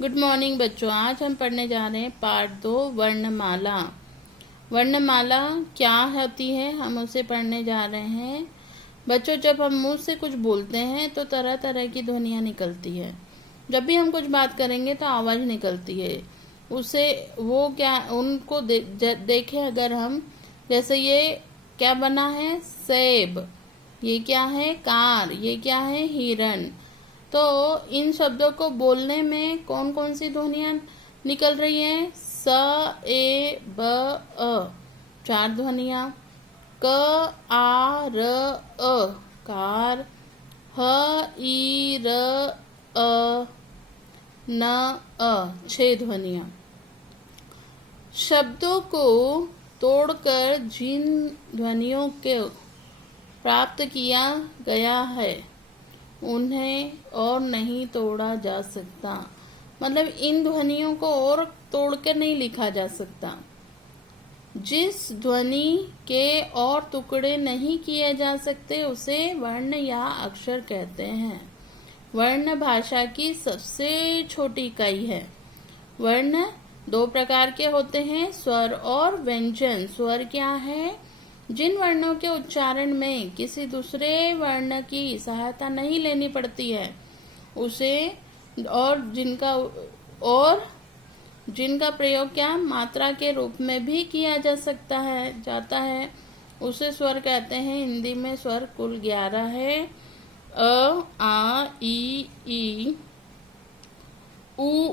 Good morning बच्चों। आज हम पढ़ने जा रहे हैं पार्ट 2 वर्णमाला। वर्णमाला क्या होती है हम उसे पढ़ने जा रहे हैं। बच्चों, जब हम मुंह से कुछ बोलते हैं तो तरह तरह की ध्वनियाँ निकलती है। जब भी हम कुछ बात करेंगे तो आवाज़ निकलती है। उसे वो क्या उनको देखें अगर हम, जैसे ये क्या बना है, सेब, ये क्या है, कार, ये क्या है, हिरन। तो इन शब्दों को बोलने में कौन कौन सी ध्वनियाँ निकल रही हैं? स, ए, ब, अ, 4 ध्वनियाँ। क, आ, र, अ, कार। ह, ई, र, अ, न, अ, 6 ध्वनियाँ। शब्दों को तोड़कर जिन ध्वनियों को प्राप्त किया गया है उन्हें और नहीं तोड़ा जा सकता। मतलब इन ध्वनियों को और तोड़कर नहीं लिखा जा सकता। जिस ध्वनि के और टुकड़े नहीं किए जा सकते उसे वर्ण या अक्षर कहते हैं। वर्ण भाषा की सबसे छोटी इकाई है। वर्ण 2 प्रकार के होते हैं, स्वर और व्यंजन। स्वर क्या है? जिन वर्णों के उच्चारण में किसी दूसरे वर्ण की सहायता नहीं लेनी पड़ती है उसे, और जिनका प्रयोग क्या मात्रा के रूप में भी किया जाता है उसे स्वर कहते हैं। हिंदी में स्वर कुल 11 है। अ, आ, ई, उ,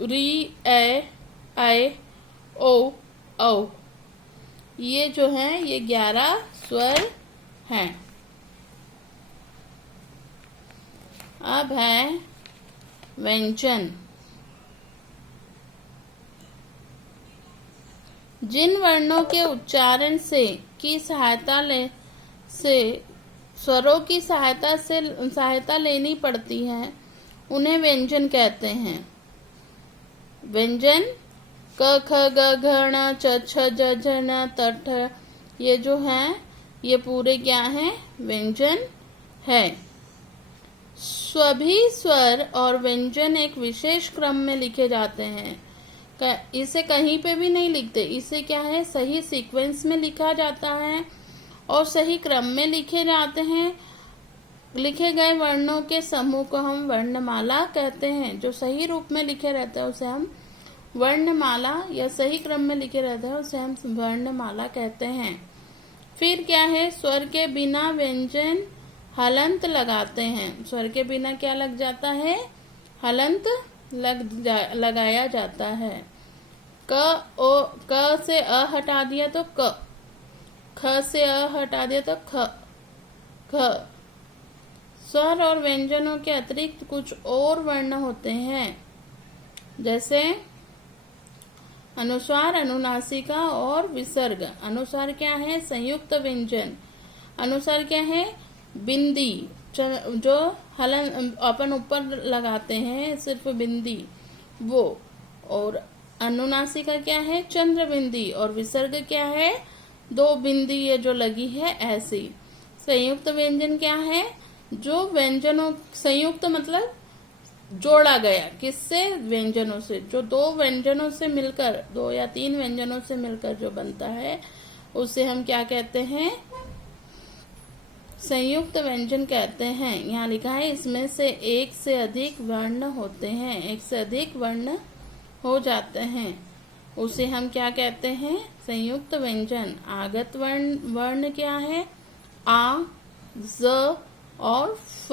री, ए, ओ, औ। ये जो हैं ये 11 स्वर हैं। अब है व्यंजन। जिन वर्णों के उच्चारण से स्वरों की सहायता लेनी पड़ती है उन्हें व्यंजन कहते हैं। व्यंजन क, ख, ग, घ, ण, च, छ, ज, झ, न, त, ठ, ये जो हैं ये पूरे क्या हैं? व्यंजन है। सभी स्वर और व्यंजन एक विशेष क्रम में लिखे जाते हैं। इसे कहीं पे भी नहीं लिखते। इसे क्या है, सही सीक्वेंस में लिखा जाता है और सही क्रम में लिखे जाते हैं। लिखे गए वर्णों के समूह को हम वर्णमाला कहते हैं। जो सही रूप में लिखे रहते हैं उसे हम वर्णमाला, या सही क्रम में लिखे रहते हैं उसे हम वर्णमाला कहते हैं। फिर क्या है, स्वर के बिना व्यंजन हलंत लगाते हैं। स्वर के बिना क्या लग जाता है? हलंत लगाया जाता है। क से अ हटा दिया तो क, ख से अ हटा दिया तो ख। स्वर और व्यंजनों के अतिरिक्त कुछ और वर्ण होते हैं, जैसे अनुस्वार, अनुनासिका और विसर्ग। अनुस्वार क्या है? संयुक्त व्यंजन। अनुस्वार क्या है? बिंदी, जो हलन अपन ऊपर लगाते हैं, सिर्फ बिंदी वो। और अनुनासिका क्या है? चंद्र बिंदी। और विसर्ग क्या है? 2 बिंदी ये जो लगी है ऐसी। संयुक्त व्यंजन क्या है? जो व्यंजनों, संयुक्त मतलब जोड़ा गया, किससे? व्यंजनों से। जो 2 व्यंजनों से मिलकर, 2 या 3 व्यंजनों से मिलकर जो बनता है उसे हम क्या कहते हैं? संयुक्त व्यंजन कहते हैं। यहाँ लिखा है इसमें से एक से अधिक वर्ण होते हैं, एक से अधिक वर्ण हो जाते हैं उसे हम क्या कहते हैं? संयुक्त व्यंजन। आगत वर्ण क्या है? आ, ज और फ।